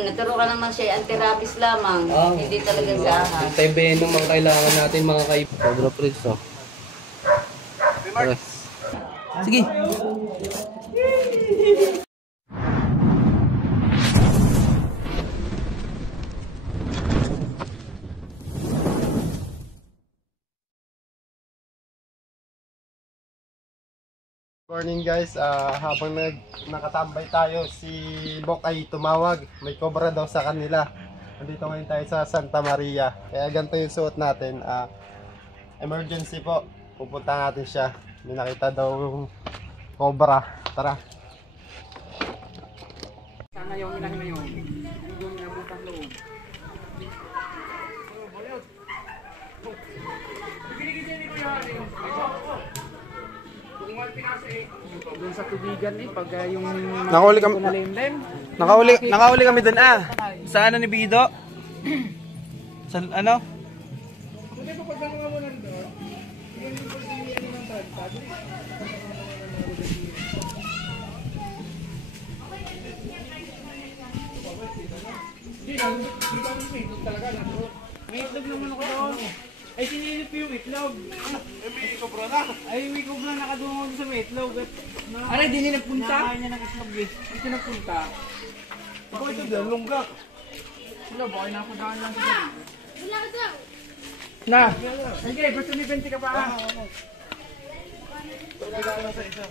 Naturo ka naman siya, anti-rabies lamang. Hindi talaga sa ahas. Anti-venom ang kailangan natin mga kaibigan. Cobra Prince, oh. Sige. Morning guys, habang nakatambay tayo, si Bok ay tumawag. May cobra daw sa kanila. Nandito ngayon tayo sa Santa Maria. Kaya ganito yung suot natin. Emergency po. Pupunta natin siya. May nakita daw yung cobra. Tara. Sana yung ilang na yun. Yung nabutang loob. Doon sa tubigan pag yung Nakahuli kami doon Sa ano ni Bido? Sa ano? May itlog naman ako doon. Ay, sinilip ko yung itlog. May cobra na. Ay, may cobra nakadungo sa may itlog. Aray, di niya nagpunta? Nakakain niya ng itlog eh. Dito nagpunta. Ako ito doon, lungga. Wala, baka napadaan lang sa gabi. Wala ka daw. Na! Sige, gusto may 20 ka pa ka? Wala lang sa isa.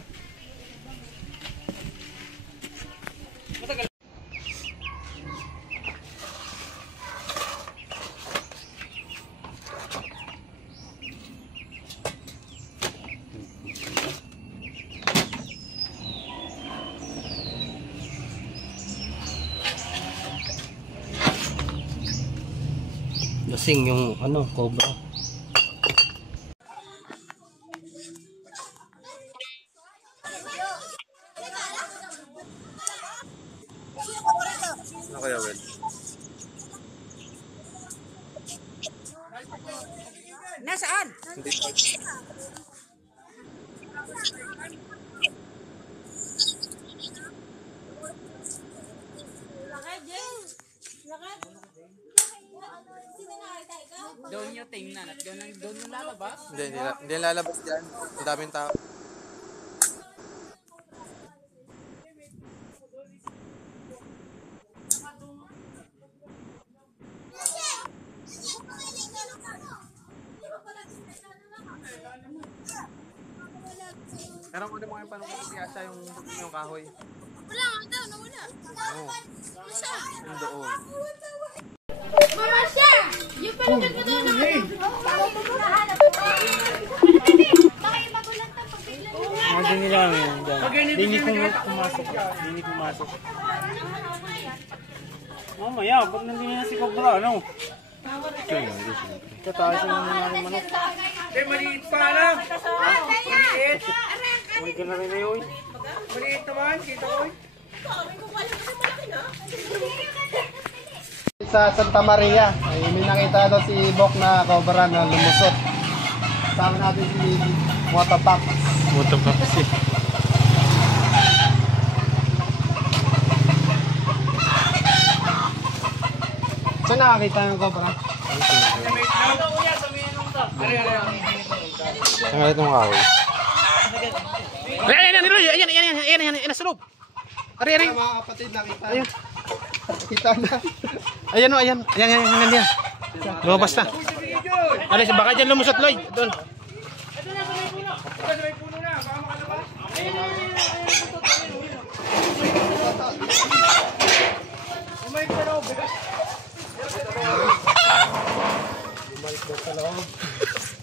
Lasing yung ano, cobra. Ano kaya, Wel? Nasaan? Hindi. Doon nyo tingnan at doon yung lalabas? Hindi lalabas dyan. Ang daming tao. Pero kung ano mo yung panungkot siya yung kahoy. Wala nga daw, nawala. Masa? Yung doon. Mama siya! Yung palagay ko doon na Hindi nila Hindi pumasok. Hindi pumasok. Mamaya, pag nandun na si Cobra, ano? Kataas yung mga manok. Eh, maliit pa lang! Maliit! Maliit ka na rin na yun. Maliit naman, kita ko. Sa Santa Maria, ay may nakita daw si Bok na cobra na lumusot. Sama natin si Motopax. Motopax eh. Saan nakakita yung cobra? Saan nga itong kahoy? Ayan, sa loob. Ari. Mga kapatid, nakita. Nakita na. Ayan. Lumabas na. Alis, baka dyan lumusot, Lloyd. Doon.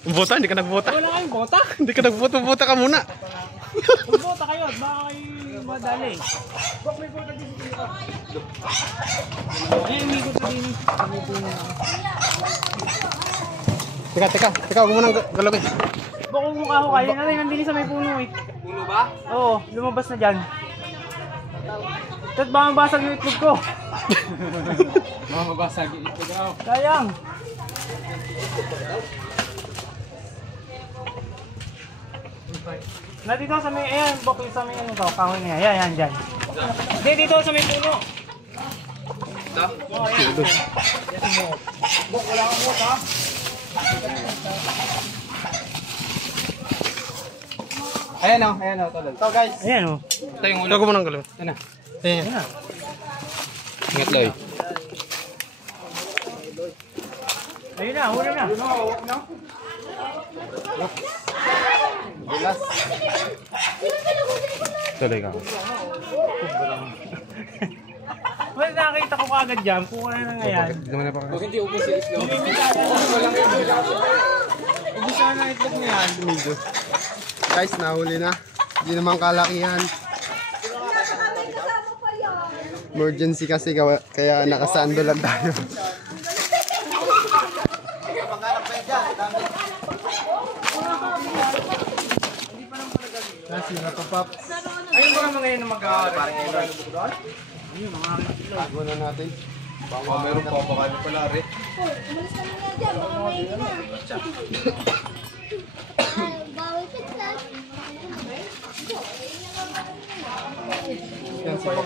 Bota, hindi ka nagbota. Wala kayong bota? Hindi ka nagbota, bota ka muna. Magbota kayo, baka kayo madali. Bok, may bota din dito. Ayan, umigot sa din. Teka, huwag mo nang galawin. Bok, kung mukha ko kayo, nandini sa may puno eh. Puno ba? Oo, lumabas na dyan. Tat ba mabasag yung itlog ko? Mababasag yung itlog ako. Sayang. Na dito sa may, ayan, Bok, sa may ano to, kahoy niya. Ayan, dyan. Hindi, dito sa may puno. Bok, wala kang bok ha. Ayan o, tolol. Ito guys. Ayan o. Ito yung ulo. Ito ko muna ng galon. Ayan na. Ayan. Ingat, Loy. Ayun na, huli na. Bilas. Tuloy ka. Well, nakita ko kagad dyan. Kuha na nga yan. Huwag hindi ubos yung islog. Ubus na ng itlog niya yan. Guys, nahuli na. Hindi naman kalakihan. Emergency kasi kaya nakasando lang tayo. Kasi natupap. Ayun ba mga ngayon na mag-aaral? Tago na natin. Meron pa baka pala rin. Umalis ka na nga dyan, baka may na. Bawal pizza. Yan si Bok.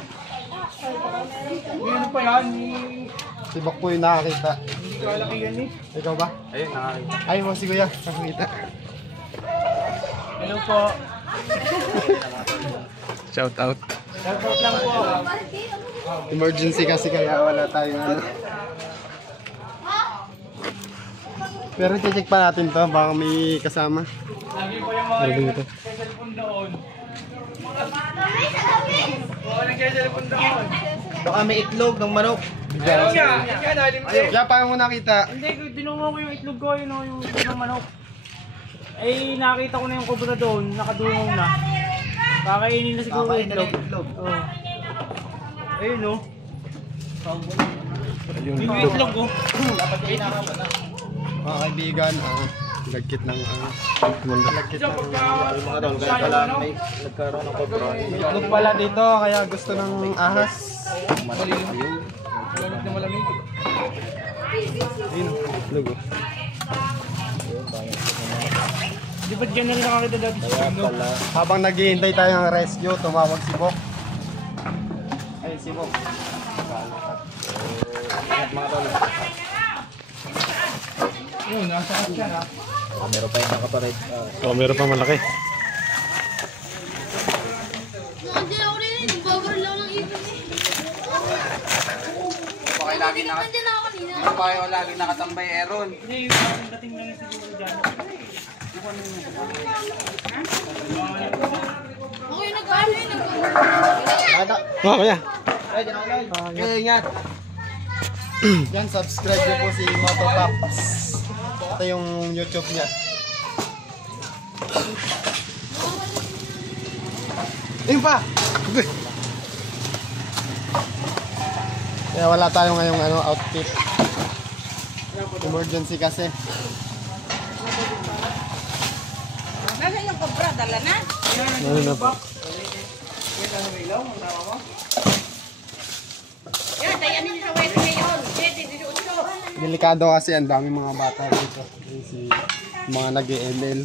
Ano pa yan? Si Bok po yung nakakita. Hindi ko alaki yan eh. Ikaw ba? Ayun, nakakita. Ay, mo si Kuya. Nakakita. Hello po. Shout out. Shoutout lang po. Emergency kasi kaya wala tayong ano. Pero check pa natin to, baka may kasama. Lagi po yung mga yung nag-cellphone doon. Oo, nag-cellphone doon. Baka may itlog ng manok. Ayun nga, yan, alim din. Kaya paano mo nakita? Hindi, dinungo ko yung itlog ko, yun o, yung itlog ng manok. Eh, nakita ko na yung kobra doon, nakadungong na. Kakainin na siguro yung itlog. Oo. Ayun o. Yung itlog o. Mga kaibigan, lagkit ng lagkit ng Nagkaroon ng kobra. itlog pala dito, kaya gusto ng ahas. Malamig na malamig. Ayun, itlog oh. Di ba't ganyan lang nakakita dati sa itlog? Habang naghihintay tayo ng rescue, tumawag si Bok. Ayun si Bok. Yun, nasa kasya na. Oh, meron pa malaki. Nandiyan ako rin, nag-cover lang ng ipon eh. Baka lagi Nandiyan ako kanina. Hindi pa kayo lagi nakatambay, Aaron. Hindi, yung dating lang siguro dyan. Ako yung nag-ano eh, nag-cover. Oh, kaya. Okay, ingat. Yan, subscribe niyo po si Motopaps. Ito yung YouTube niya. Ayun pa! Kaya wala tayong ngayong outfit. Emergency kasi. Nasaan yung kobra? Dala na? Ano na ba? Yan, dayanin niyo sa wet ngayon. Pwede, dito. Delikado kasi ang dami mga bata dito. Yung si mga nag-ML.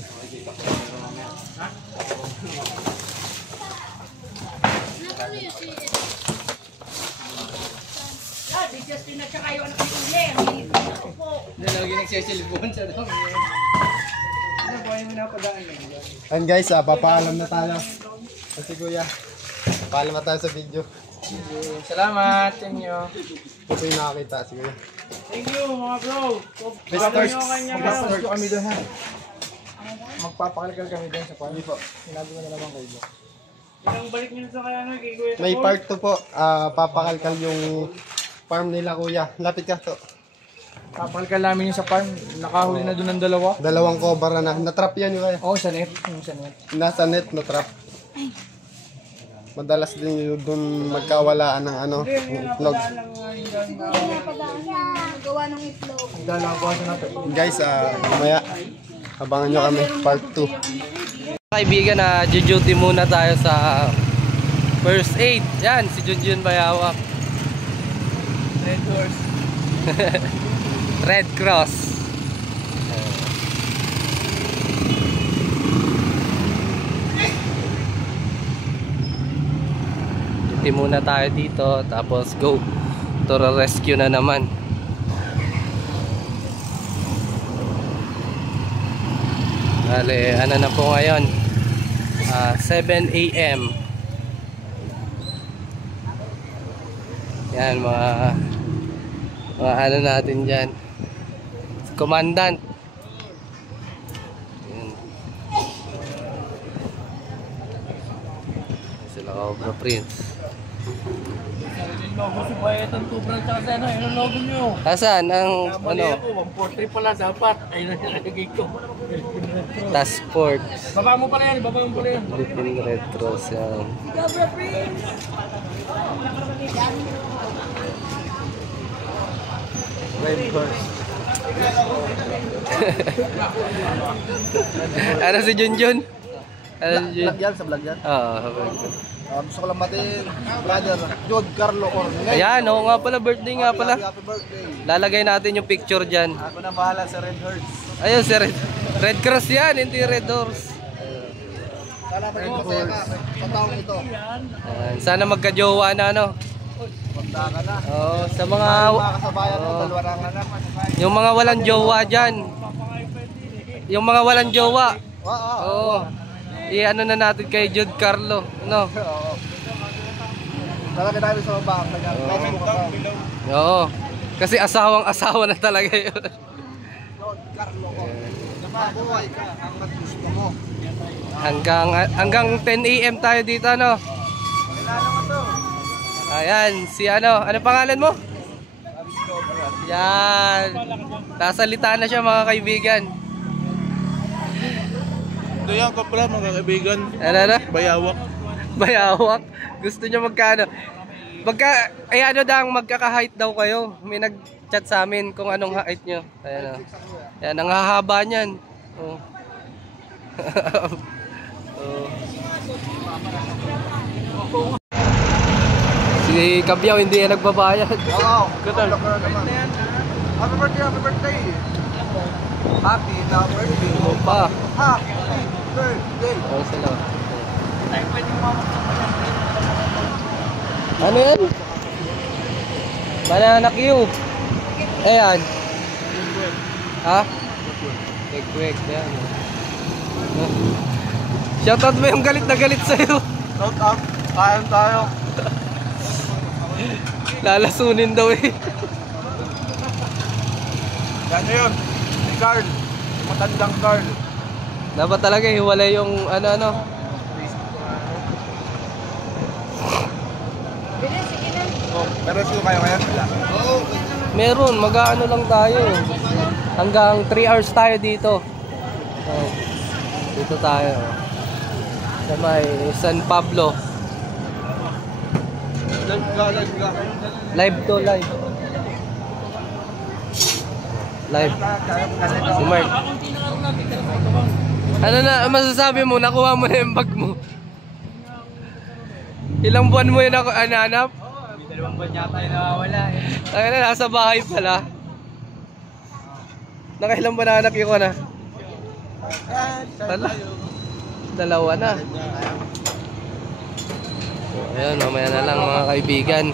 Di Justin at saka yung anak ni Ule. Hindi lagi nagsisilipon sa doon. Ano ba yung napadaan na yun? And guys, papaalam na tayo. Kasi kuya, paalam na tayo sa video. Salamat sa inyo. Ito yung nakakita si kuya. Thank you, mga bro. Restart. Magpapakal kami doon ha. Magpapakal kami doon sa pangit po. Sinabi ko na naman kayo. Ilang balik nyo sa kaya ano, kay Kuya May Tapol. part 2 po. Papakalkal yung farm nila kuya. Lapit ka to. Papakal namin yung sa farm. Nakahuli na doon ng dalawa. Dalawang cobra na. Natrap yan yung kuya. Oo, sa net. Yung sa net. Nasa net, natrap. Madalas din yun doon magkawalaan ng ano, ng itlog. Napadaan na magawa ng itlog. Dalawa sa natin. Guys, mamaya, abangan nyo kami, part 2. Kaibigan, na duty muna tayo sa first aid. Yan, si Junjun Bayawak. Red Horse. Red Cross. Duty muna tayo dito, tapos go. Natural rescue na naman. Bale, ano na po ngayon? 7 AM. Yan, mga ano natin dyan. Commandant. Yan. Sila Cobra Prince. Logo si Bayetang Tubran tsaka sa ano, yung logo nyo. Asan ang Mali ano? ako, 143 pala dapat. Ayun na nilagay ko. Task Force. Baba mo pala yan, baba mo pala yan. Philippine Red Cross yan. Ano si Junjun? Ano si Junjun? Vlog yan, sa vlog yan. Oo. Gusto ko lang batiin, brother, Jod Carlo Cornel. Ayan, oo nga pala, birthday nga pala. Happy birthday. Lalagay natin yung picture dyan. Ako na bahala sa Red Hearts. Ayun, si Red Cross yan, hindi Red Doors. Sana pa mo masaya ka sa taong ito. Ayan, sana magka-jowa na ano. Punta ka na. Oo, sa mga Mga kasabayan mo, dalawa na nga naman. yung mga walang jowa dyan. Yung mga walang jowa. Oo. I-ano na natin kay Jude Carlo, no? Oo. Marami tayo sa baba. Nag-Facebook ako. Oo. Kasi asawang-asawa na talaga yun. Jod Carlo Cornel. Mabuhay ka hanggat gusto mo. Hanggang 10 AM tayo dito, no? Kailangan mo to. Ayan, si ano pangalan mo? Yan. Nasalita na siya, mga kaibigan. Ito yan ka pala mga kaibigan. Ano? Bayawak. Bayawak. Gusto niya magkano? Ano daw, magkaka-height daw kayo. May nag-chat sa amin kung anong height nyo. Ayan o. Ayan, ang hahaba niyan. Oh. Oh. Si Kabyaw hindi yan nagbabayad. Oo. Happy birthday, happy birthday. Happy na birthday. Opa. Happy birthday. Oh, sila. Ano yan? Banana Q. Ayan. Ha? Quick, yan. Shoutout mo yung galit na galit sa'yo. Shout out. Kain tayo. Lalasunin daw eh. Yan yun. Si Carl. Matandang Carl. Dapat talaga hiwalay yung ano. Meron siyo kayo ngayon? Oo. Meron, mag-ano lang tayo. Hanggang 3 hours tayo dito. Oh, dito tayo. Sa may San Pablo. Live to live. Live. Si Mark. Ano na masasabi mo? Nakuha mo na yung bag mo. Ilang buwan mo yun ako ananap? 2 buwan yata yung nawawala eh. Ay na, nasa bahay pala. Nakailang ba na anak yun ko na? Dalawa na. So, ayun, mamaya na lang mga kaibigan.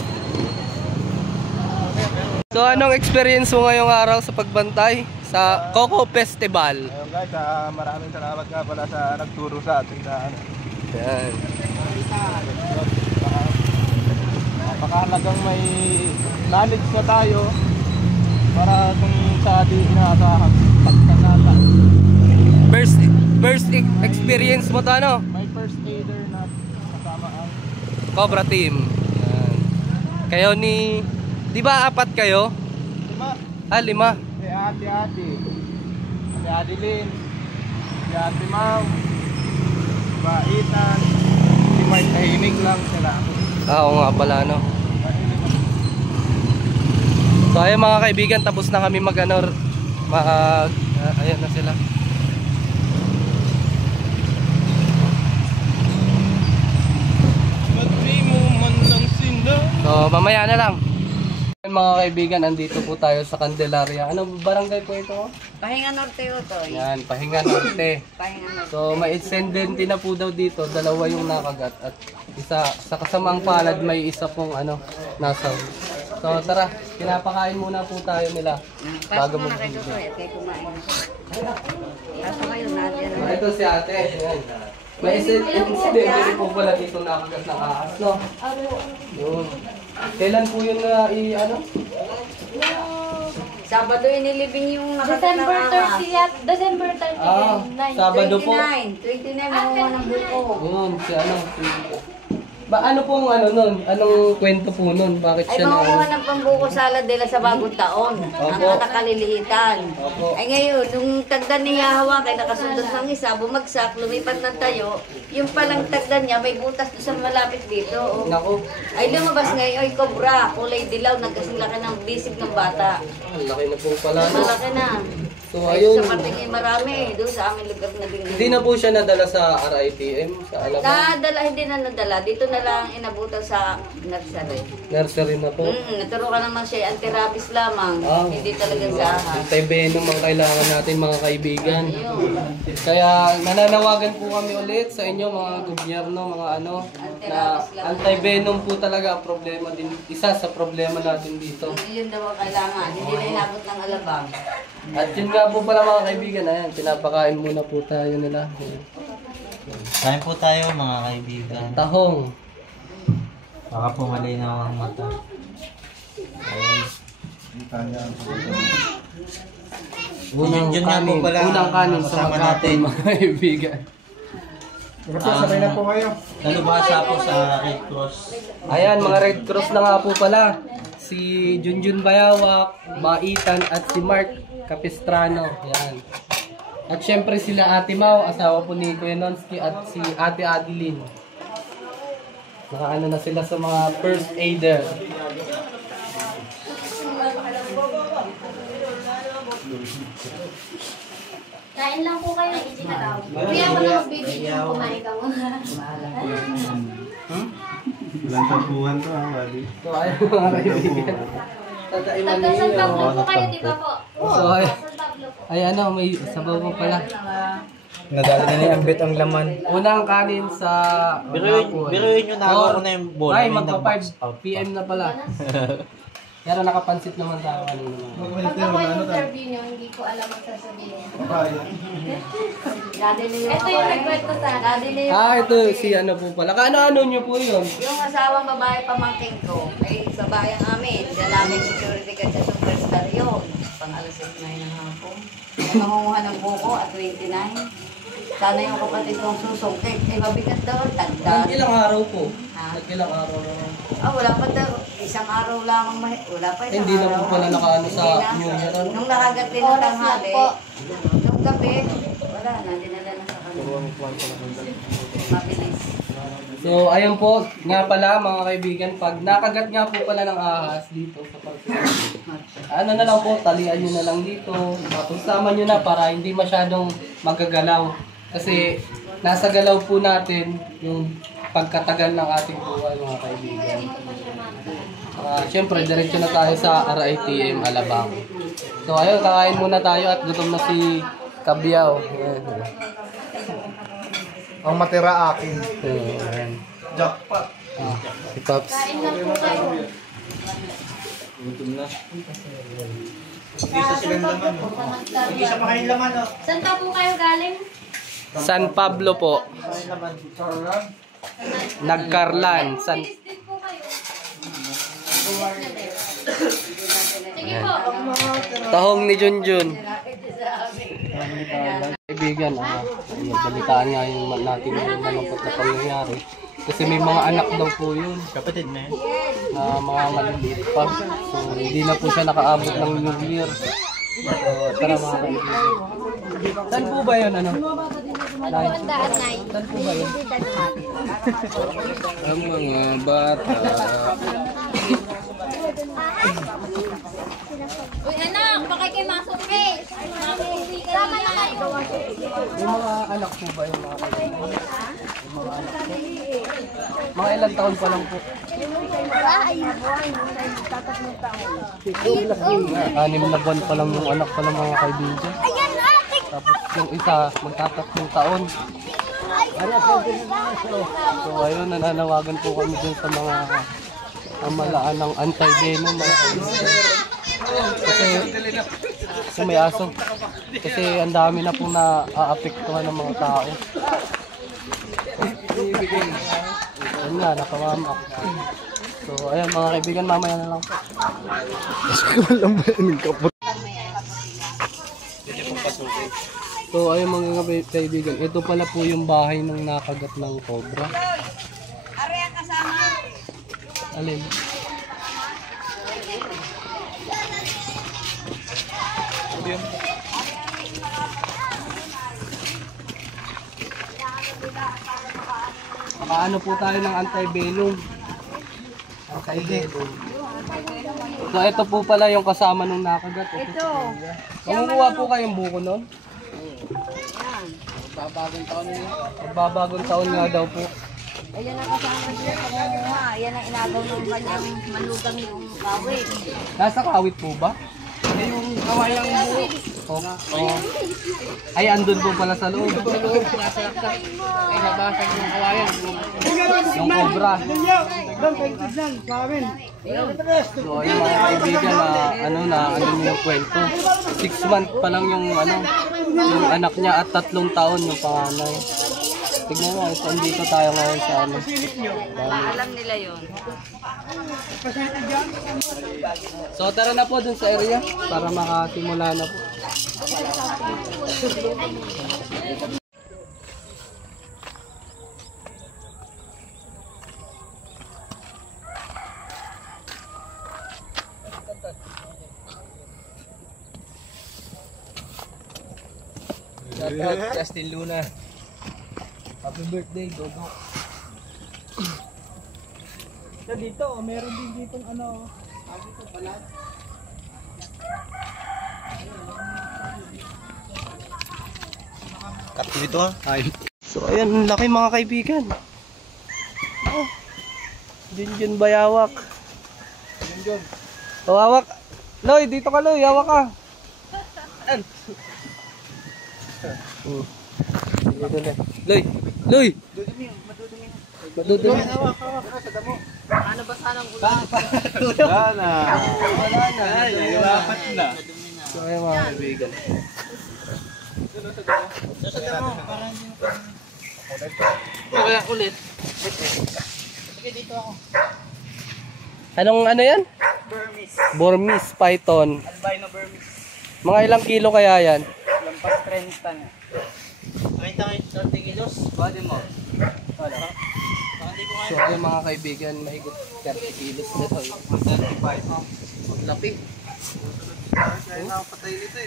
So, anong experience mo ngayong araw sa pagbantay sa Coco Festival? Ayun guys, maraming salamat nga pala sa nagturo sa atin na ano. Yan. Napakahalagang may knowledge na tayo para kung sa ating inaasahan pagkanata. First experience mo to ano? May first aider na kasama ang Cobra Team. Yan. Kayo ni... Di ba 4 kayo? 5. 5. Si Ate. Si Adeline. Si Ate Mau. Si Baitan. Si Mike, tahimik lang sila. Oo nga pala no. So ayun mga kaibigan, tapos na kami mag-ano, ayan na sila. So mamaya na lang. Mga kaibigan, andito po tayo sa Candelaria. Ano barangay po ito? Pahinga Norte ito. Yan, Pahinga Norte. Pahinga Norte. So may incidente na po daw dito, 2 yung nakagat at isa sa kasamaang palad may isa pong ano nasa So tara, pinapakain muna po tayo nila. Pasok mo na kayo dito at kayo kumain. Pasok kayo, Nadia. Ito si ate. Ayan. May incident po pala dito nakagat ng ahas, no? Yun. Kailan po yun na ano? Sabado inilibing yung nakagat ng ahas. December 30. Sabado po. 29 mamuha ng buko. Yun, si ano? Ano pong ano nun? Anong kwento po nun? Bakit Ay, siya na makukuha ng pambuko salad nila sa bagong taon. Ang Opo. nakakalilitan. Opo. Ay ngayon, nung tagdan niya hawakay, nakasundot ng isa, bumagsak, lumipat ng tayo, yung palang tagdan niya, may butas doon sa malapit dito. Oh. Naku, Ay lumabas ngayon, ay cobra, kulay dilaw, nagkasing laki ng bisig ng bata. ang laki na po pala. No? Malaki na. So Ay, ayun, sa patingin marami, doon sa aming lugar na din. hindi na po siya nadala sa RITM, sa Alabang. Nadala, hindi na nadala. Dito na lang inabutan sa nursery. Nursery na po. Naturo ka naman siya, anti-rabies lamang. Ah. Hindi talaga sa ahas. Anti-venom ang kailangan natin mga kaibigan. Ayun. Kaya nananawagan po kami ulit sa inyo mga gobyerno, mga ano, na anti-venom po talaga ang problema din. Isa sa problema natin dito. Yun daw ang kailangan. Hindi na inabot ng alabang. At yun nga po pala mga kaibigan, ayan, pinapakain muna po tayo nila. Kain po tayo mga kaibigan. Tahong. Baka po malinaw ang mata. Unang Yun nga po kanin, pala, unang kanin sa kasama maghapon natin. mga kaibigan. Sabay na po kayo. Nalubasa po sa Red Cross. Ayan, mga Red Cross na nga po pala. Si Junjun Bayawak, Maitan at si Mark Capistrano. Ayan. At syempre sila Ate Mau, asawa po ni Kuya Nonsky at si Ate Adeline. Nakaano na sila sa mga first aider. Kain lang po kayo ng ichi na raw. Kuya, ako na magbibigyan kung kumain ka muna. Walang tapuhan to ha, Wally. So ayun mga kaibigan. Tataiman Taga San ninyo. Pablo po kayo, di ba po? So ay, San Pablo po. ay ano, may sabaw mo pala. Nadali na yung ambit ang laman. Unang kanin sa Biruin nyo na ako Or- na yung bowl. Ay, May magpa nag-box 5 PM na pala. Pero nakapansit naman tayo kanina. Pag ako yung interview nyo, hindi ko alam ang sasabihin niya. Daddy Leo. Ito yung nagkwento sa akin. Daddy Leo. Ah, ito si ano po pala. Kaano-ano nyo po yun? Yung asawang babae pamangking ko, ay babae ang amin. Diyan namin security guard sa Superstar yun. Pang alas 9 ng hapon. Ay mangunguha ng buko at 29. Sana yung kapatid kong susungkit. Ay mabigat daw, tagdag. Ilang araw po? Ha? Ilang araw na. Wala pa daw. Isang araw lamang. Wala pa isang Hindi na araw. po pala nakaano sa Hindi na. New Year, ano? Nung nakagat din ng Oras lang tanghali, po. nung gabi, wala na. Dinala na sa kanila. Mabilis. So, ayun po, nga pala mga kaibigan, pag nakagat nga po pala ng ahas dito sa ano na lang po, talian nyo na lang dito. Tapos sama nyo na para hindi masyadong magagalaw. Kasi nasa galaw po natin yung pagkatagal ng ating buhay mga kaibigan. Siyempre, diretso na tayo sa RITM Alabang. So ayun, kakain muna tayo at gutom na si Kabiyaw. Ayan. Ang matira akin. Ayan. Jackpot. Si Pops. Kain lang po kayo. Isa silang laman. Hindi siya makain laman. Saan pa po kayo galing? San Pablo po. Nagkarlan. Bilis din po kayo. Sige po. Tahong ni Junjun. Kaibigan, ayun, balitaan nga yung natin yung malungkot na pangyayari. Kasi may mga anak daw po yun, Kapatid na yun. na mga maliliit pa. So, hindi na po siya nakaabot ng New Year. So, tara mga kaibigan. Saan po ba yun, ano? Ano po ang daan, Nay? Saan po ba yun? Ang mga bata. Uy, anak, baka kayo masupit. Sama na kayo. Yung mga anak po ba yung mga kaibigan? Yung mga anak po. Mga ilang taon pa lang po. Anim na buwan pa lang yung anak pa ng mga kaibigan. Tapos yung isa, magtatatlong taon. So ayun, nananawagan po kami dun sa mga Pamalaan ng anti-venom. Kasi may aso. Kasi ang dami na pong na-aapektuhan ng mga tao. Ayun nga, nakawamak. So, ayan mga kaibigan, mamaya na lang. Walang ba yung kapot? So, ayun mga kaibigan, ito pala po yung bahay ng nakagat ng cobra. Alin? Nakaano po tayo ng anti-venom. Anti-venom. So, ito po pala yung kasama nung nakagat. Ito. Mangunguha po kayong buko nun? Magbabagong taon nga daw po. Ayan ang kasama niya sa kumuha. Ayan ang inagaw ng kanyang manugang yung kawit. Nasa kawit po ba? Yung kawayang buo. Oh. Ay, andun po pala sa loob. Nasa laksak. Ay, nabasag yung kawayan. Yung cobra. Doon, kayo tignan sa amin. So, ayun mga kaibigan na ano yung kwento. 6 months pa lang yung yung anak niya at 3 taon yung panganay. Tignan mo, ito dito tayo ngayon sa Alam nila yun. So tara na po dun sa area para makasimula na po. Shout out Justin Luna. Happy birthday, Dodo. So dito, meron din dito Cut dito ha. Ay. So ayan, laki mga kaibigan. Oh. Junjun bayawak. Junjun. Oh, hawak. Loy, dito ka Loy, hawak ka. Loy, Loy. Madudumi. Ano ba sanang ulan? Wala na. Dapat na. So ayan mga kaibigan. Kaya ulit. Anong ano yan? Burmese. Burmese python. Albino Burmese. Mga ilang kilo kaya yan? Lampas 30 na. Nakita kayo 30 kilos? Body mo. Wala. So ayun mga kaibigan, mahigit 30 kilos na ito. 35. Ang laki.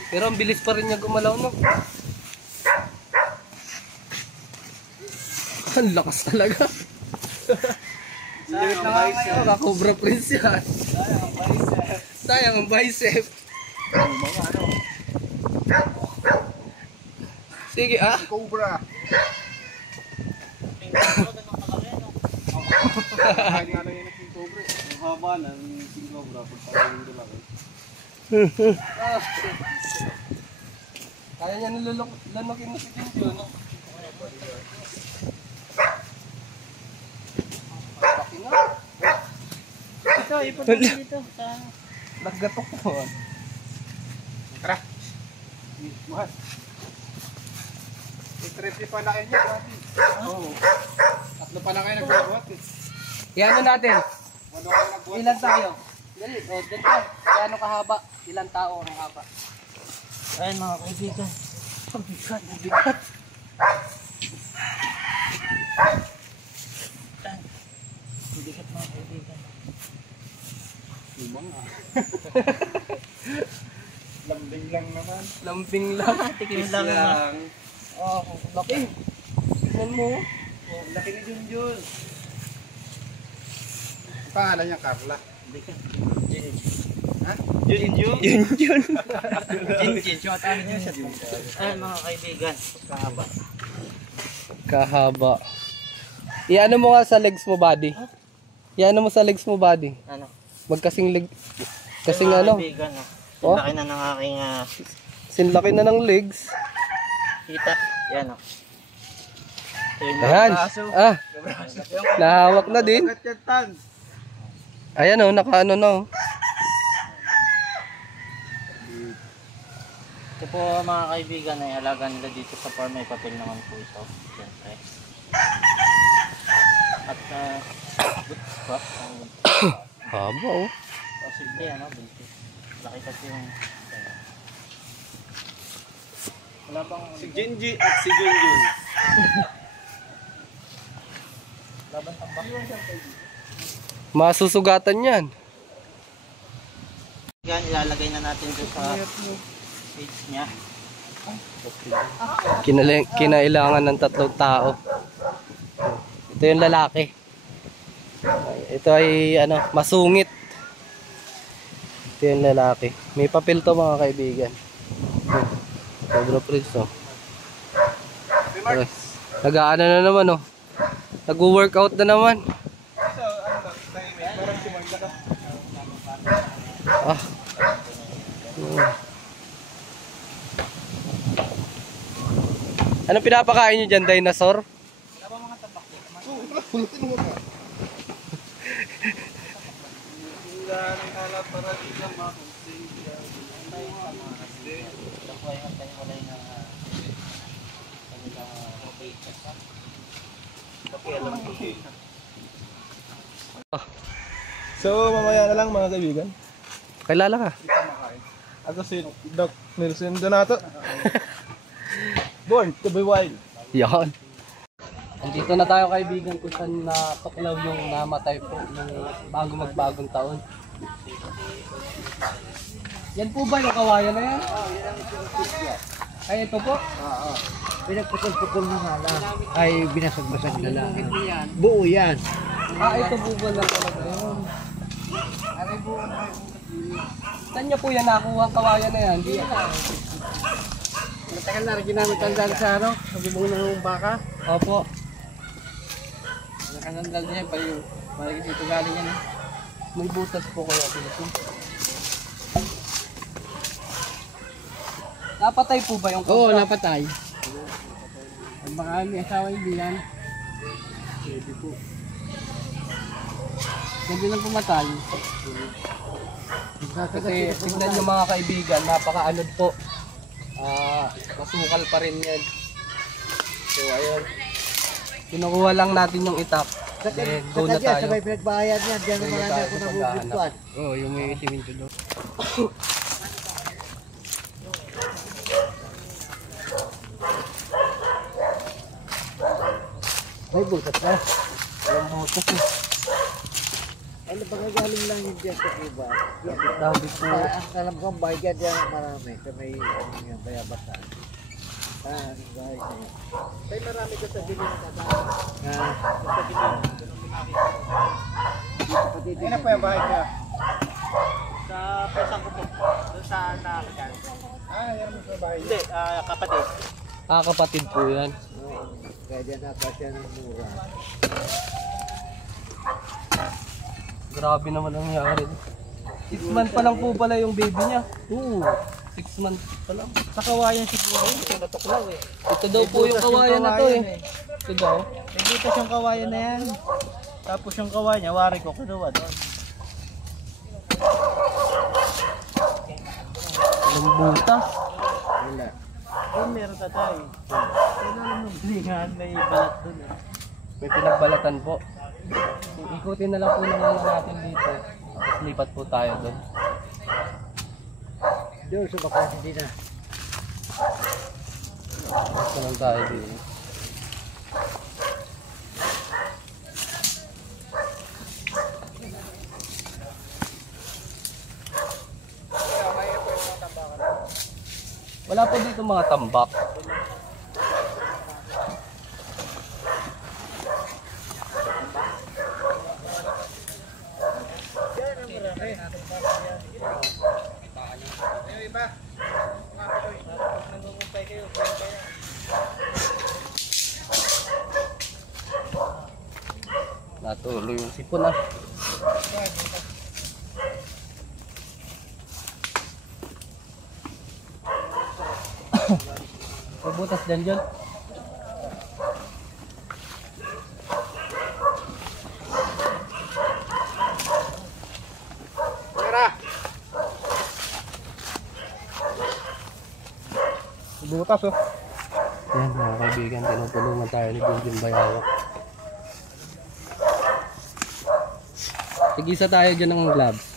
Pero ang bilis pa rin niya gumalaw no. Ang lakas talaga. Sayang ang bicep. Naka-cobra prince yan. Sayang ang bicep. Sige ah. Cobra. Kaya nga lang yung cobra. Ang haba na ng cobra. Pagpapalong nila lang. Kaya niya nilulukin mo si Kinjo, no? Laki nga. Ito, ipon mo dito. Naggatok po. Tara. Buhat. I-trip pa na kayo niya. Oo. Tatlo pa na kayo nagbuhat eh. Iano natin? Ano kayo nagbuhat? Ilan tayo? Dali, o, dali ka. Iano kahaba? Ilang tao ang haba? Ayun mga kaibigan. Ang bigat, ang bigat. Bigat mga kaibigan. Lumang ah. Lambing lang naman. Lambing lang. Tikim lang naman. Oh, laki. Tignan mo. Laki ni Junjun. Pangalan niya Carla. Junjun. Junjun. Junjun. Shota niyo siya. Ayun mga kaibigan. Kahaba. Kahaba. Iano mo nga sa legs mo, buddy. Iano mo sa legs mo, buddy. Ano? Magkasing leg. Kasing Mga ano. kaibigan. Oh? Laki na ng aking Sinlaki na ng legs. kita. Yan o. Ayan. Ah. Nahawak na din. Ayan o, nakaano na o. Ito po mga kaibigan ay alaga nila dito sa farm. May papel naman po ito. Siyempre. At boots pa. Haba o. Posible ano, buntis. Laki kasi yung wala bang Si Genji at si Junjun. laban tambak. Masusugatan yan. Yan, ilalagay na natin dito sa page niya. Kinailangan ng 3 tao. Ito yung lalaki. Ito ay ano, masungit. Ito yung lalaki. May papel to mga kaibigan. Cobra Prince oh. Nag-aano na naman oh. Nag-workout na naman. Ah. Ano pinapakain nyo dyan, dinosaur? So, mamaya na lang mga kaibigan. Kilala ka? Ako si Doc Nelson Donato. Born to be wild. Yan. Andito na tayo kaibigan kung saan natuklaw yung namatay po nung bago magbagong taon. Yan po ba yung kawayan na yan? Ay ito po? Oo. Pinagpukul-pukul na nga lang. Ay binasag-basag na lang. Buo yan. Ito po ba lang talaga yun? Saan niya po yan nakuha ang kawayan na yan? Hindi yan. Matagal na rin ginamit ang dali sa ano? Sa bubong ng baka. Opo. Nakanandal niya pa yung parang dito galing yan. May butas po kaya dito. Napatay po ba yung Oo, cobra? napatay. Ang baka may asawa hindi yan. Pwede po. Ganda lang pumatay. Kasi tignan nyo mga kaibigan, napakaanod po. Masukal pa rin yan. So ayun. Kinukuha lang natin yung itak. Then go na tayo. Sabay pinagbahayan yan. Diyan Go naman na natin tayo ako sa nabubultuan. paghahanap. Oo, yung may siminto doon. May butas na. Walang butas eh. Ano ba galing lang yung dyan sa iba? Sabi po. Ang alam ko ang bahay dyan dyan marami. Sa may ano yan, bayabatan. Ang bahay na yan. Kaya marami ka sa dilim na Sa dilim. Ano po yung bahay niya? Sa pesang ko po. Doon sa nakakita. Yan mo sa bahay. Hindi, kapatid. Kapatid po yan. Kaya dyan nakasya ng mura. Grabe naman ang nangyari. 6 months pa lang po pala yung baby niya. Oo. 6 months pa lang. Sa kawayan siguro yun. Ito natuklaw eh. Ito daw po yung kawayan na to eh. Ito daw. May butas yung kawayan na yan. Tapos yung kawayan niya, wari ko kaduwa doon. Walang butas. Wala. Doon meron tatay. Kaya naman yung blingan, may balat doon eh. May pinagbalatan po. Ikutin na lang po naman natin dito. Tapos lipat po tayo doon. Doon sa bakas hindi na. Basta lang tayo dito. Wala po dito mga tambak. Natuloy yung sipon ah. May butas dyan. butas oh. Yan mga kaibigan, tinutulungan tayo ni Bunjun Bayawak. Tigisa tayo dyan ng gloves.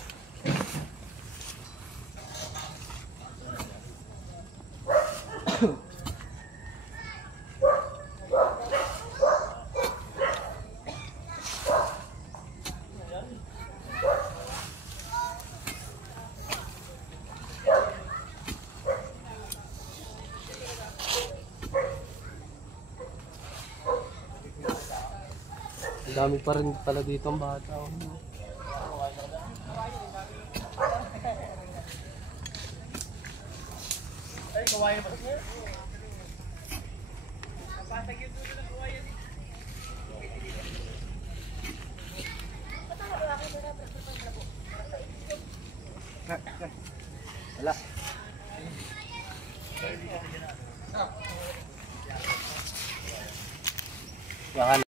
Ang dami pa rin pala dito ang bata. Wala. Baka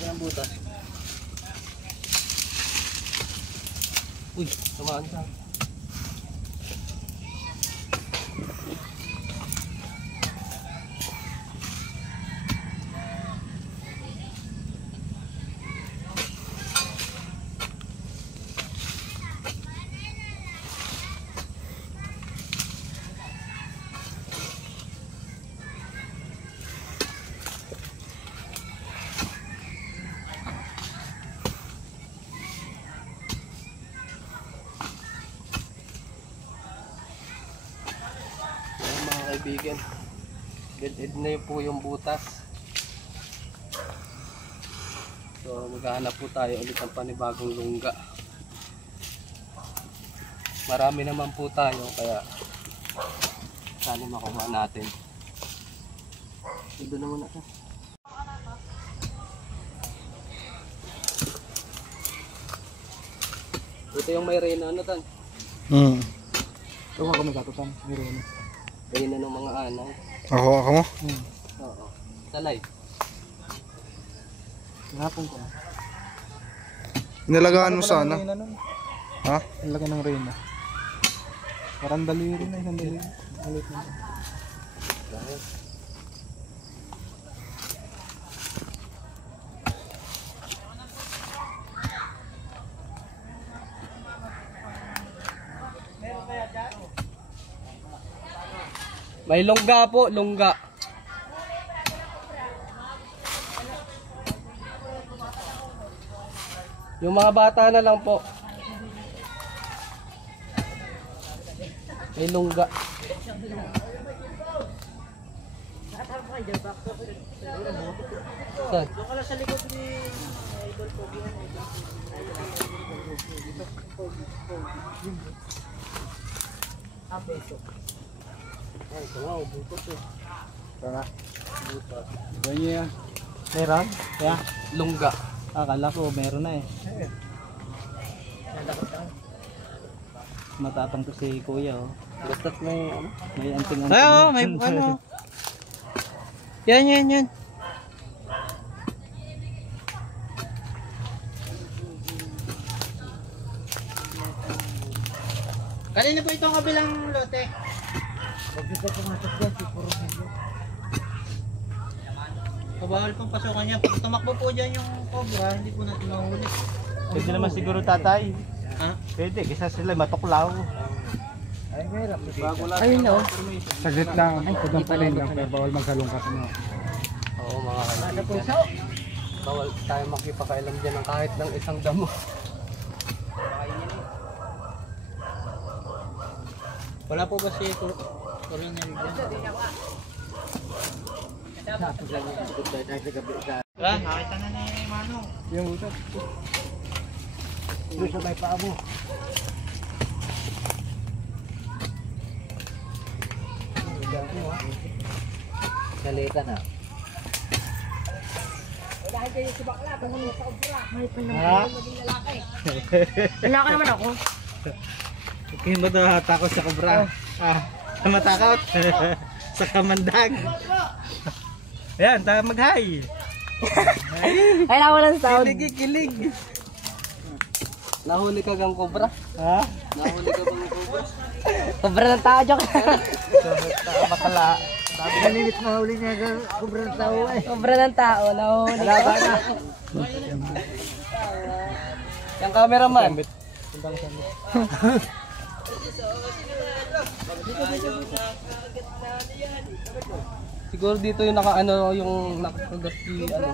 yan ang butas. Uy, tamaan ka. Kaibigan, dead na yun po yung butas. So maghahanap po tayo ulit ng panibagong lungga. Marami naman po tayo kaya sana makuha natin. Ito na muna ka. Ito yung may reyna ano tan? Ito ako magkatutan. Reyna ng mga anay. Ako mo? Oo. Salay. Hapon ko. Inalagaan mo sana. Ha? Lagay ng reyna. Parang daliri na, isang daliri. Malit na. May lungga po, lungga. Yung mga bata na lang po. May lungga. Saan? Doon ka lang sa likod ni Idol Pogi. Beso. Ay, ito nga, butot eh. Tara. Butot. Ganyan yan. Meron? Kaya? Lungga. Akala ko meron na eh. Matatang to si kuya oh. Basta't may ano? May anting-anting. Ay, oh, may ano. Yan. Kanina po itong kabilang lote. Kabawal pong pasukan niya. Pag tumakbo po dyan yung cobra, hindi po natin mahuli. Pwede naman siguro tatay. Ha? Pwede, kisa sila matuklaw. Ay, mayroon. Ayun oh. Saglit lang. Ay, kudang palin lang. Kaya bawal magkalungkat mo. Oo mga kaibigan. Bawal tayo makipakailam dyan ng kahit ng isang damo. Wala po ba si Colonel dyan? Nakita na ni Manong. Yung utak. Doon sa may paa mo. Salita na. Wala ka naman ako. Kaya mo takot sa kobra. Matakot. Sa kamandag. Ayan, tayo mag-hi. Ay, nawalan sound. Kilig. Nahuli ka gang kobra? Ha? Nahuli ka bang kobra? Sobra ng tao, joke. Bakala. Sabi nalilit na huli niya ang kobra ng tao eh. Sobra ng tao, nahuli. Alaban na. Yung cameraman. Siguro dito yung nakaano yung nakakagat si ano.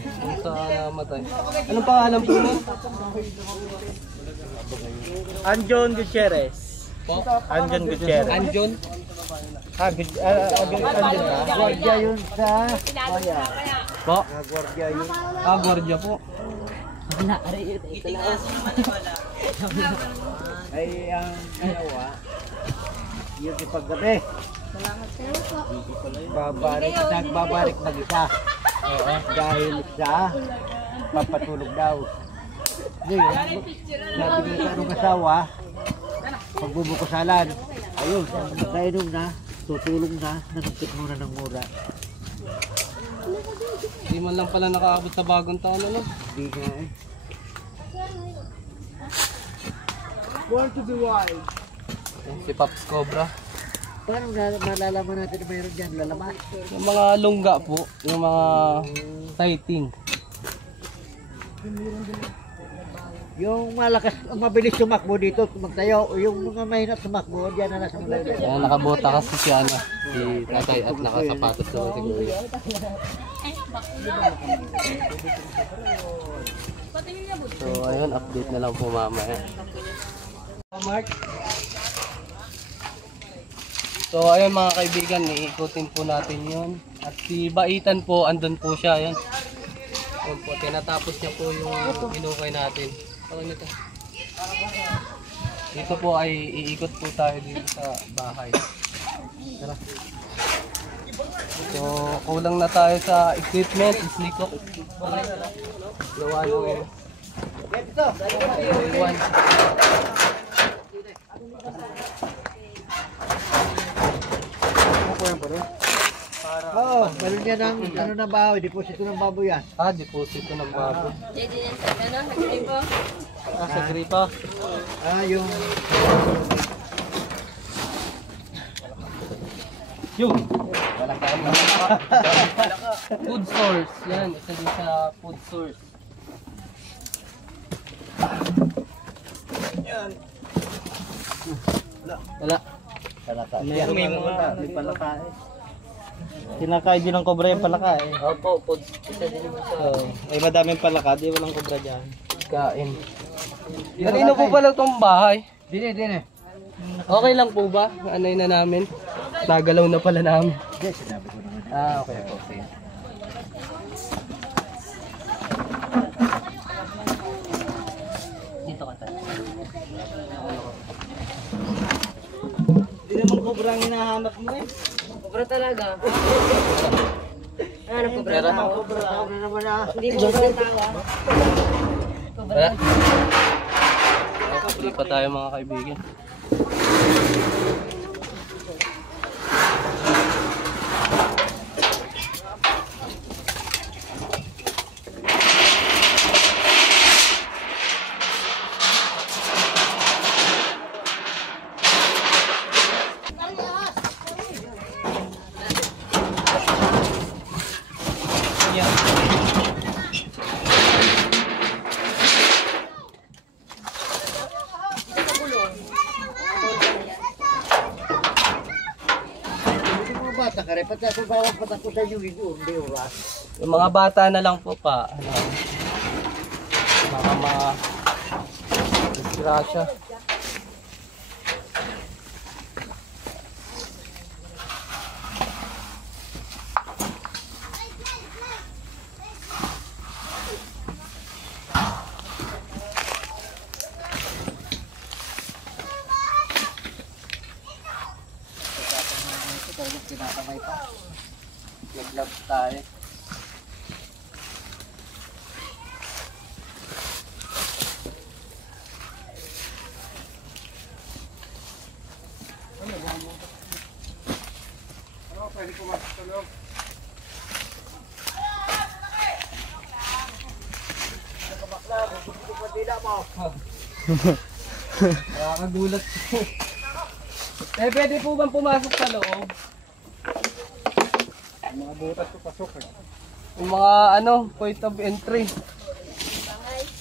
Yung sa namatay. Anong pangalan po mo? Anjon Gutierrez. Po? Anjon Gutierrez. Anjon? Anjon ka? Gwardiya yun sa... Kaya. Po? Gwardiya yun. Gwardiya po. Ay, ang ginawa, yung ipaggabi. Nagbabarik mag-isa. Dahil sa papatulog daw. Ngayon, nabigay ka ng asawa, pagbubukusalan. Ayun, nainom na, tutulong na, nanumpit muna ng mura. Hindi man lang pala nakaabot sa bagong taon ano? Hindi nga eh. Born to be wild. Si Pops Cobra. Paano malalaman natin na mayroon dyan lalaman? Yung mga lungga po, yung mga sighting. Yung malakas, mabilis tumakbo dito, magtayo. Yung mga mahina tumakbo, dyan na nasa malayo. Kaya nakabota kasi si ano, si tatay at nakasapatos naman si Kuya. So ayun, update na lang po mamaya. So ayun mga kaibigan, iikutin po natin yun. At si Baitan po, andun po siya. Ayun. Ayun po, tinatapos niya po yung inukay natin. So, nito. Dito po ay iikot po tayo dito sa bahay. Tara. So kulang na tayo sa equipment, islikok. Gawa ng iwan. Oo, meron yan ng ano na baboy, deposito ng baboy yan. Deposito ng baboy. Sa gripa. Yung... Yun! Food source. Yan, isa din sa food source. Wala. May palaka eh. Kinakain din ng kobra yung palaka eh. Opo, food. Isa din sa Ay madaming palaka, di walang kobra dyan. kain. Kanino po pala itong bahay? Dine. Okay lang po ba? Anay na namin. Nagalaw na pala namin. Hindi, sinabi ko naman. Okay po. Okay. Dito ka tayo. Hindi naman kobra ang hinahanap mo eh. Sobra talaga. Ano kobra? Tawag na naman ah. Hindi mo kobra ng tao. Wala. Tuloy pa tayo mga kaibigan. Bata ka rin, pati ako bawang patakusan yung hindi oras. Yung mga bata na lang po pa. Ano, mga disgrasya. Nag-vlog tayo. Pwede pumasok sa loob. Nakakagulat. Pwede po bang pumasok sa loob? Mga butas ko pasok eh. Yung mga point of entry.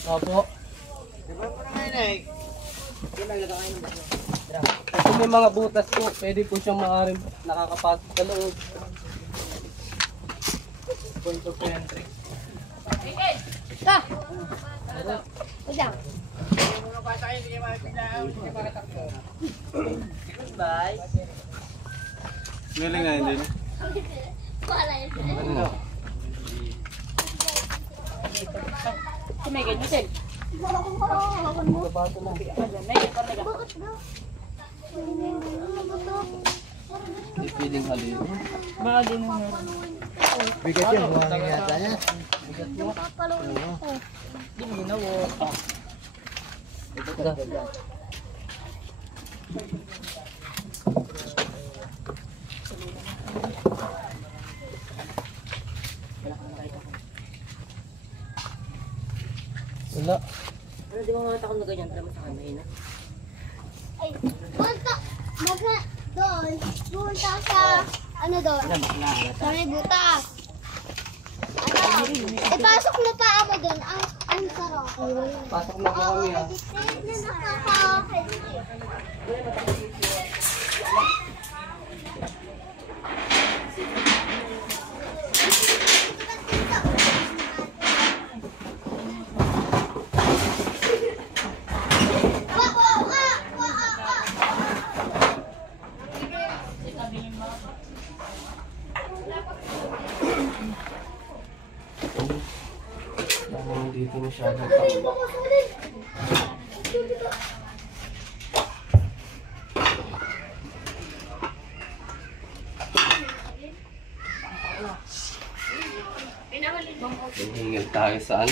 Opo. Kasi may mga butas po, pwede po siyang maaaring nakakapasok sa loob. Point of entry. Udah. Galing nga hindi. Wala yun. Bakit daw? Hindi pwedeng halin. Bigat yan, buhangin yata yan. Wala. Ay, punta. Doon. Punta sa, ano doon? Sa may butas. Ipasok mo pa ako doon. Ang sarap. Pasok na po kami ha. Dito masyadong tao. Hingil tayo sa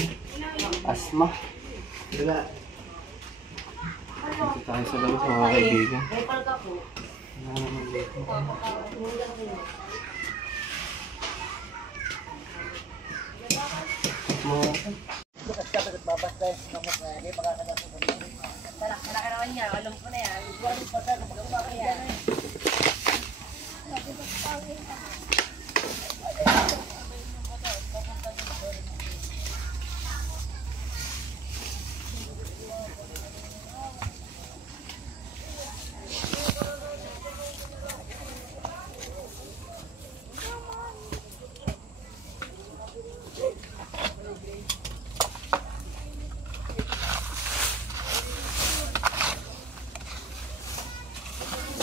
asma. Dito tayo sa labas mga kaibigan.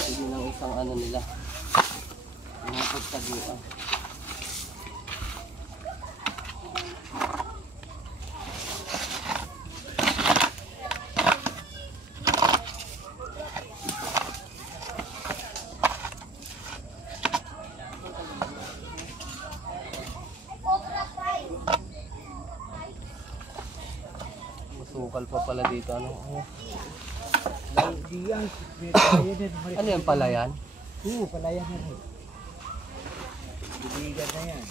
Sige lang isang nila. Mga pagtaguan. Masukal pa pala dito. Ano yan pala yan? Oo, palayan na rin. Bibigan na yan.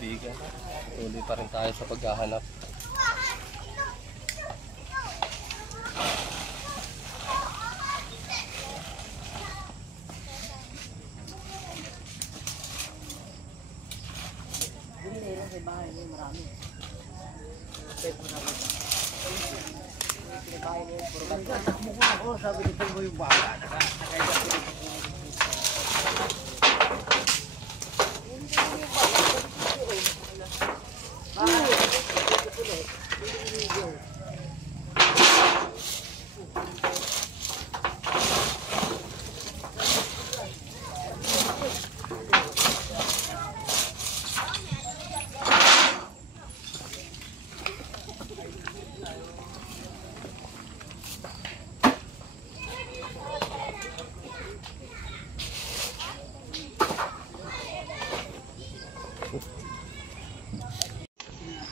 kaibigan. Tuloy pa rin tayo sa paghahanap. Sabi nito mo yung baka.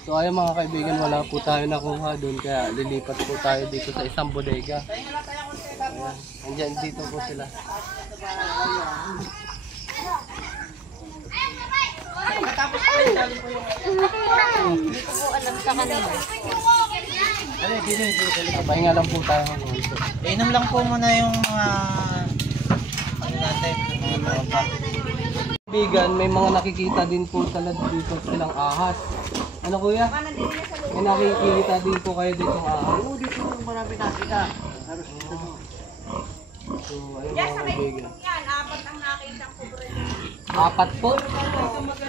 So ayun mga kaibigan, wala po tayo nakuha doon kaya lilipat po tayo dito sa isang bodega. Ayan. Andyan dito po sila. Hindi ko po alam sa kanila. Pahinga lang po tayo. Inom lang po muna yung mga ano natin, mga tropa. Kaibigan, may mga nakikita din po talad dito silang ahas. Ano kuya? May nakikita din po kayo dito ahas. Oo, dito marami nakita. Halos dito. So ayun mga kaibigan. Apat po?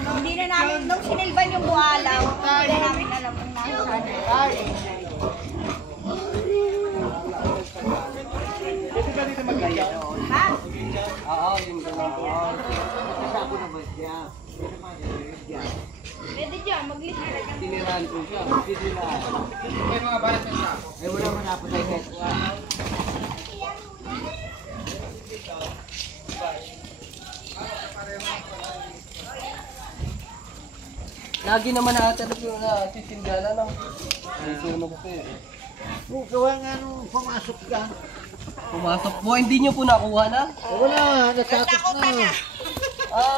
Hindi na namin, nung sinilban yung buhalaw, hindi na namin alam kung nasaan. Dito ka dito maglaya. Oo, yung gano'n. Kasama naman siya. Pwede dyan, mag-list. Tinirahan po siya. Tinirahan. Ay wala man napatay kahit Lagi naman natin yung titinda na. Sunog po eh. gawa nga nung pumasok yan. Pumasok po, hindi nyo po nakuha na? Wala, natakot na.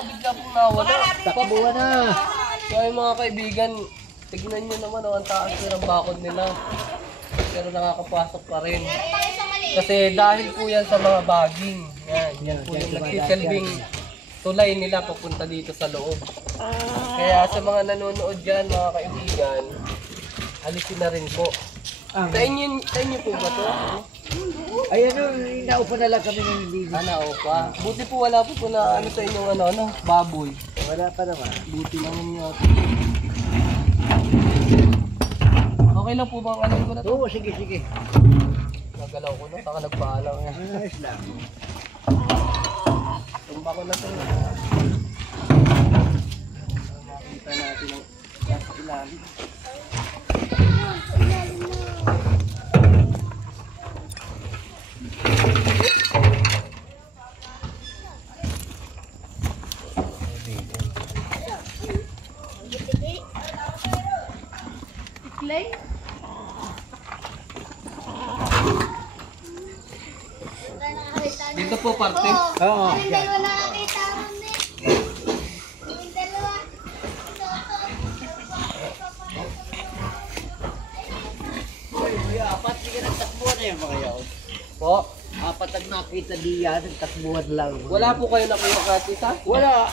Bigla pong nawala. Takbuhan na. So ay mga kaibigan, tignan nyo naman ang taas ng bakod nila. Pero nakakapasok pa rin. Kasi dahil po yan sa mga baging. Yan po yung nagsisilbing tulay nila papunta dito sa loob. Kaya sa mga nanonood dyan mga kaibigan, alisin na rin po. Sa inyo po ba to? Ay ano, inaupa na lang kami ng hindi. Naupa. Buti po wala po na ano sa inyong baboy. Wala pa naman. Buti naman nyo. Okay lang po bang alam ko na to? Oo, sige, sige. Nagalaw ko na, saka nagpaalam yan. Ayos lang. Tumba ko na to. Makita natin ang nasa ilalim. Dito po parte. Oo, yan. nakakita mo na. Yung dalawa. Apat, sige nagtakbuhan na yan mga yaon. Po. Apat ang nakita diyan, nagtakbuhan lang. Wala po kayo nakuha kahit isa? Wala.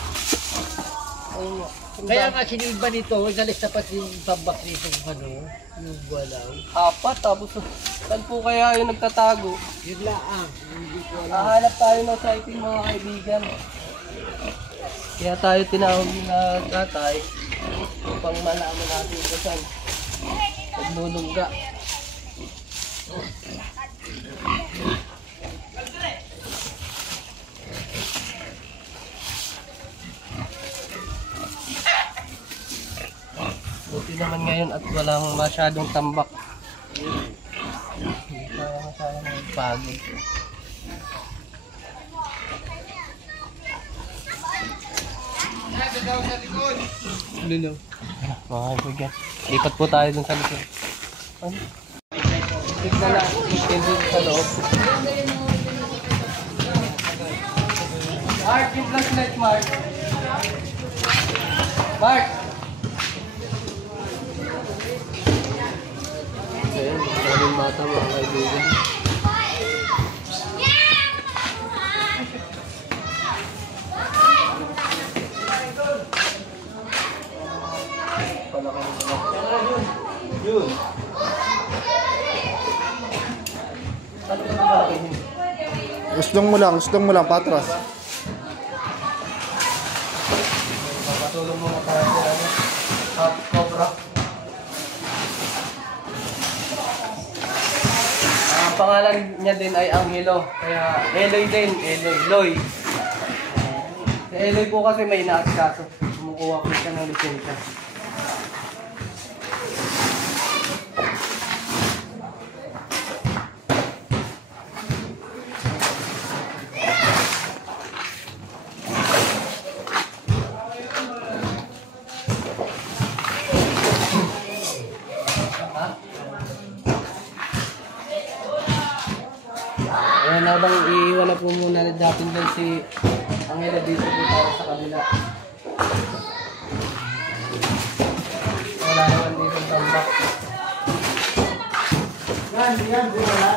Ayun. Kaya nga sinilba nito, inalis na pati yung tambak nito yung walaw. Apat, tapos saan po kaya yung nagtatago? Yun lang, hindi ko alam. Hahanap tayo ng sighting mga kaibigan. Kaya tayo tinawag na tatay upang malaman natin kung saan naglulungga. Buti naman ngayon at walang masyadong tambak. Hindi tayo masyadong magpagod. Lino. Mga kaibigan. Lipat po tayo dun sa likod. Ano? Tignan lang. Tignan sa loob. Mark, yung flashlight, Mark. Mark! Maraming bata mga kaibigan. Yun. Gusto mo lang, patras. Papatulong mo mga kaibigan. Half cobra. Ang pangalan niya din ay Angelo. Kaya Eloy din. Eloy. Si Eloy po kasi may inaasikaso. Kumukuha po siya ng lisensya. Ayan, habang iiwan na po muna natin doon si Angela dito po para sa kabila. Wala naman dito ang tambak. Yan, wala.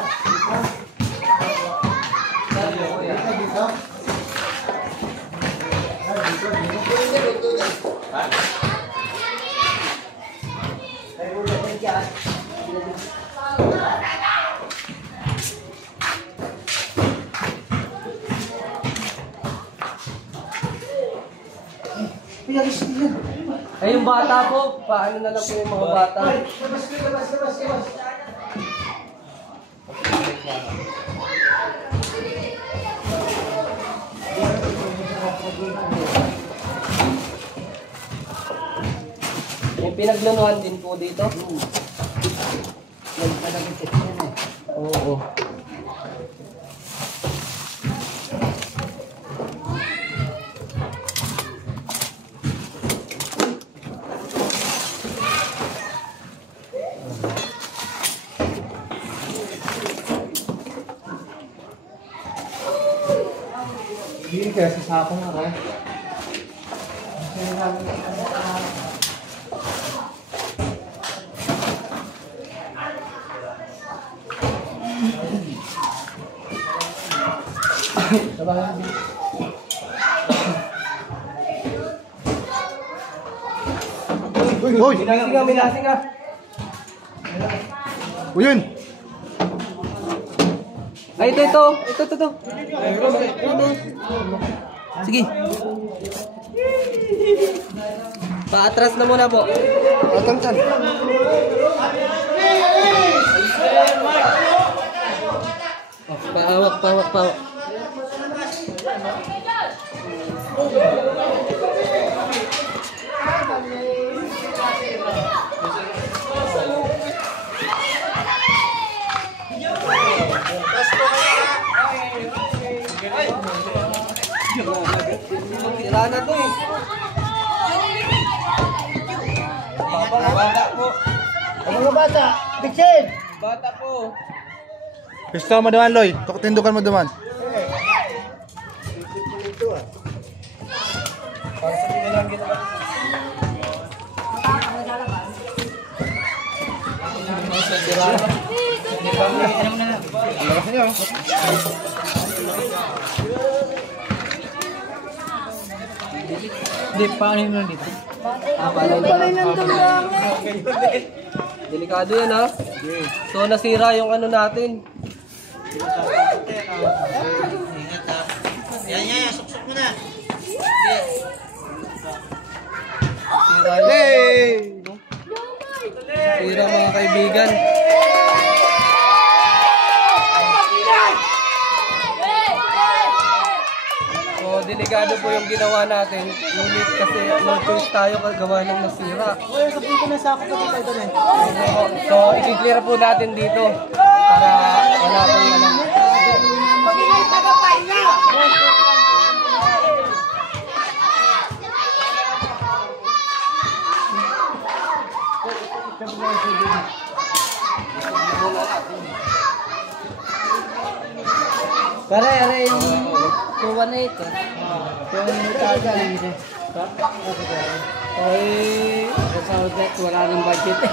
Ay, yung bata po. Paano na lang po yung mga bata? Yung pinaglanuhan din po dito? Oo. Hindi kaya sasakong ako. Uy! Minasin ka. Uyun! Ay, ito. Sige. Paatras na muna po. Atang-tan. Pahawak. Tira na to eh. Bata po. Mga bata, bitsin! Bata po. Gusto mo duman, Loy. Tindukan mo duman. Hindi, paano yun lang dito? Delikado yan ha. So nasira yung ano natin. Suksok mo na. Sira yun. Sira mga kaibigan. So delikado po yung ginawa natin. Ngunit kasi no choice tayo kagawa ng nasira. So i-clear po natin dito para wala pong ano. Pare, yung kuha na ito. Yung taga na ito. Ay, sa wala ng budget eh.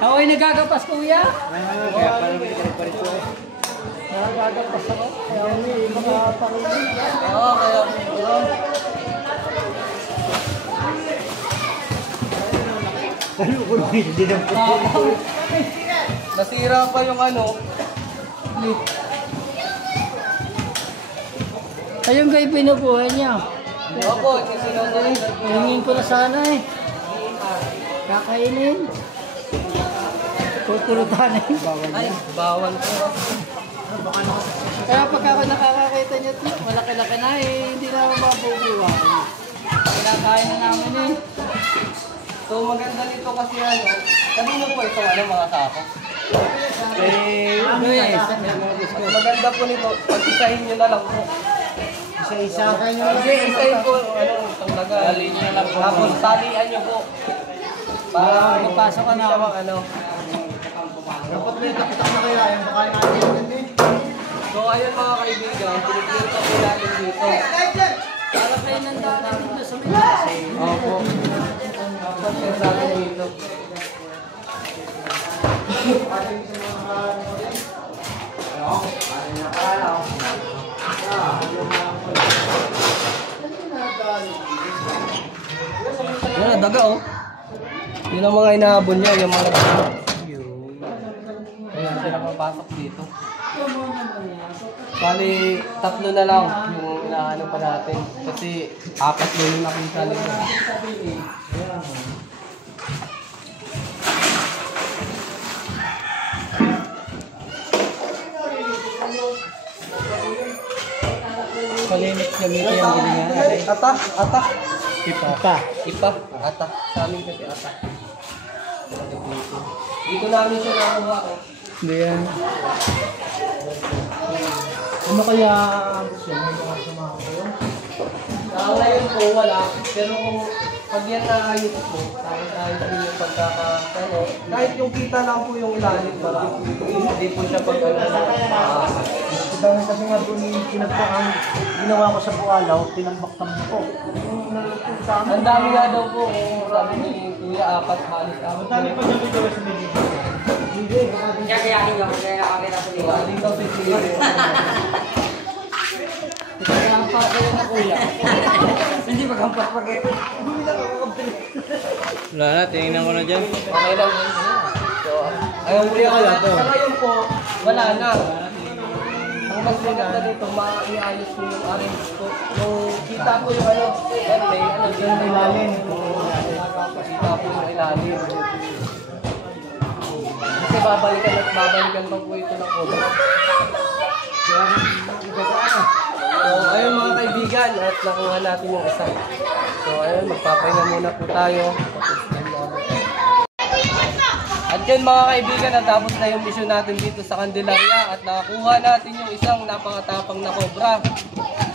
Ako ay nagagapas, kuya. Kaya parang may parit-parit ko. Nagagapas ako. Kaya may mga pangilin. Oo, kaya Hindi na po. nasira pa yung ano. Ayun kayo pinukuha niya. Opo, kasi Hingin ko na sana eh. Kakainin. Tutulutan eh. ay, bawal po. Kaya pagka ako nakakakita niya, malaki-laki na eh. Hindi na mabubuwa. Kinakain na namin eh. So maganda nito kasi ano, kanino po ito ano mga sako? Luis. Mas maganda po nito, pag-isahin nyo na lang po. Isa-isa. Kasi isahin po, ano, itong laga. Taliin nyo lang po. Tapos talian nyo po. Para Magpasok ka na. ano. Dapat may tapitak na kaya yung baka natin din. So ayun mga kaibigan, pinipil pa po natin dito. Para kayo nandaan dito sa Minasi. Opo. Dapat yung sabi dito. Yan, daga oh. Yun ang mga inahabon niya, yung mga daga. Ayan, sila papasok dito. Bali, 3 na lang yung inaano pa natin. Kasi 4 na yung nakita nila. Palimit gamitin yung gilingan. Ata, ata. Ipa. Ipa, ata. Sa amin kasi ata. Dito namin siya nakuha. Hindi yan. Ano kaya ang gusto mo yung mga sumama kayo? Ngayon po wala, pero pag yan naayos po, tapos ayos po yung pagkakano, kahit yung kita lang po yung ilalim, hindi po siya Dahil kasi nga doon yung pinagpaan, ginawa ko sa Bualaw, tinambak-tambak ko. Ang dami nga daw po, sabi ni Kuya, 4 halos. Ang dami pa dyan dito sa Hindi daw pipili. Pagkampak kayo na kuya. Hindi pagkampak pa kayo. Wala na, tingnan ko na dyan. Okay lang. So, ayun po yan. Sa ngayon po, wala na. Ang mas maganda dito, maiayos mo yung orange po. Yung kita po yung ano, yan may ano, dyan may ilalim. Kita po yung ilalim. Kasi babalikan pa po ito ng cobra. So, ayun mga kaibigan, at nakuha natin yung isa. So, ayun, magpapahinga muna po tayo. At yun mga kaibigan, natapos na yung mission natin dito sa Candelaria at nakakuha natin yung isang napakatapang na cobra.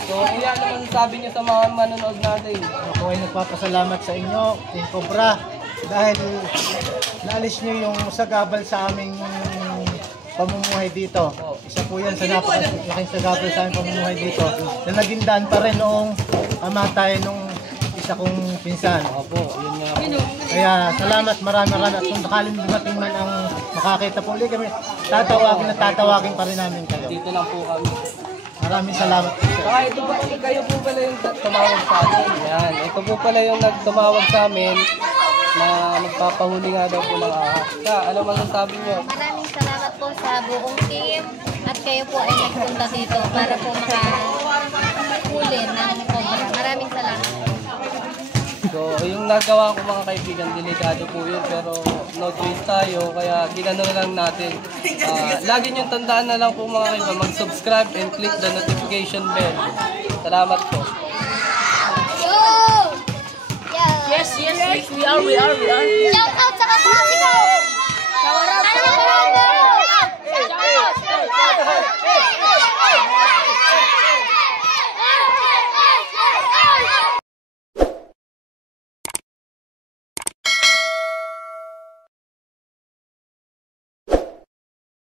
So, kuya, ano masasabi niyo sa mga manonood natin? Ako ay nagpapasalamat sa inyo, Team Cobra, dahil naalis nyo yung sagabal sa aming pamumuhay dito. Isa po yan sa napakalaking sagabal sa aming pamumuhay dito na naging daan pa rin noong amatay nung isa kong pinsan. Opo, yun nga po. Kaya salamat, marami at kung sakaling dumating man ang makakita po ulit kami, tatawagin pa rin namin kayo. Dito lang po kami. Maraming salamat po sir. Saka ito ba, kayo po pala yung tumawag sa amin. Yan, ito po pala yung nagtumawag sa amin na magpapahuli nga daw po ng ahas. Ka, ano masasabi niyo? Maraming salamat po sa buong team at kayo po ay nagpunta dito para po makahuli ng cobra. Maraming salamat. So, yung nagawa ko mga kaibigan, delikado po yun, pero no choice tayo, kaya ginano lang natin. Lagi niyong tandaan na lang po mga kaibigan, mag-subscribe and click the notification bell. Salamat po. Yes, we are. Shout out sa kapatid ko!